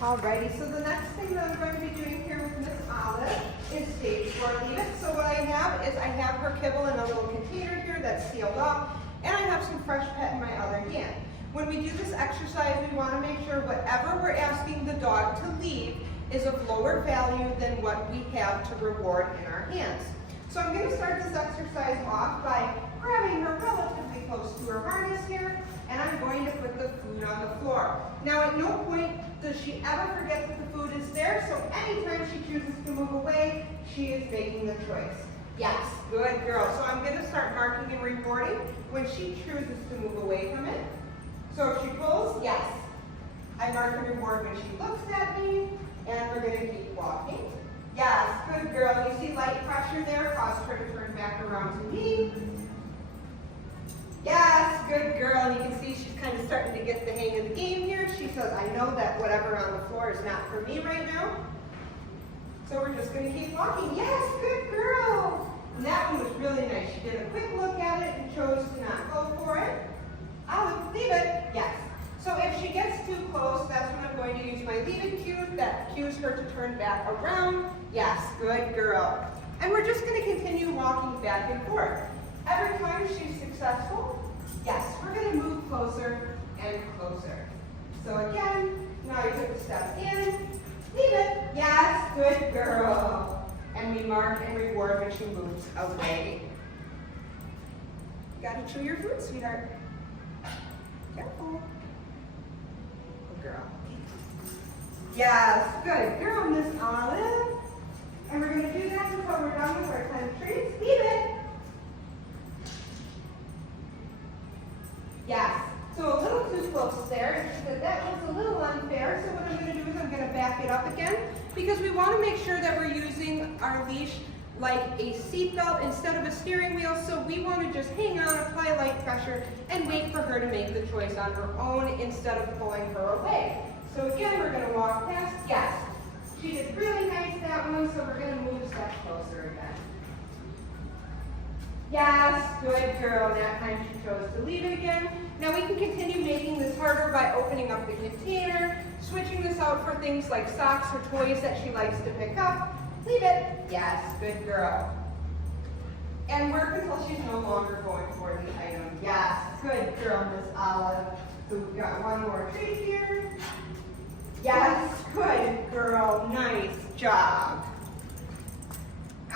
Alrighty, so the next thing that I'm going to be doing here with Miss Olive is stage 4 Leave It. So what I have is I have her kibble in a little container here that's sealed off, and I have some fresh pet in my other hand. When we do this exercise, we want to make sure whatever we're asking the dog to leave is of lower value than what we have to reward in our hands. So I'm going to start this exercise off by grabbing her relatively close to her harness here, and I'm going to put the food on the floor. Now at no point does she ever forget that the food is there, so anytime she chooses to move away, she is making the choice. Yes, good girl. So I'm going to start marking and rewarding when she chooses to move away from it. So if she pulls, yes. I mark and reward when she looks at me, and we're going to keep walking. Yes, good girl. You see light pressure there, cause her to turn back around to me. Yes, good girl. And you can see she's kind of starting to get the hang of the game here. She says, I know that whatever on the floor is not for me right now. So we're just going to keep walking. Yes, good girl. And that one was really nice. She did a quick look at it and chose to not go for it. I'll leave it. Yes. So if she gets too close, that's when I'm going to use my leave it cue. That cues her to turn back around. Yes, good girl. And we're just going to continue walking back and forth. Every time she's successful, yes, we're going to move closer and closer. So again, now you took a step in, leave it, yes, good girl. And we mark and reward when she moves away. You got to chew your food, sweetheart. Careful. Good girl. Yes, good girl, Miss Olive. And we're going to do that until we're done with our 10 treats. Leave it. Yes, so a little too close there. She said that was a little unfair, so what I'm going to do is I'm going to back it up again because we want to make sure that we're using our leash like a seatbelt instead of a steering wheel, so we want to just hang on, apply light pressure, and wait for her to make the choice on her own instead of pulling her away. So again, we're going to walk past. Yes, she did really nice that one, so we're going to move a step closer again. Yes, good girl. That time she chose to leave it again. Now we can continue making this harder by opening up the container, switching this out for things like socks or toys that she likes to pick up. Leave it. Yes, good girl. And work until she's no longer going for the item. Yes, good girl, Miss Olive. So we've got one more treat here. Yes, good girl. Nice job.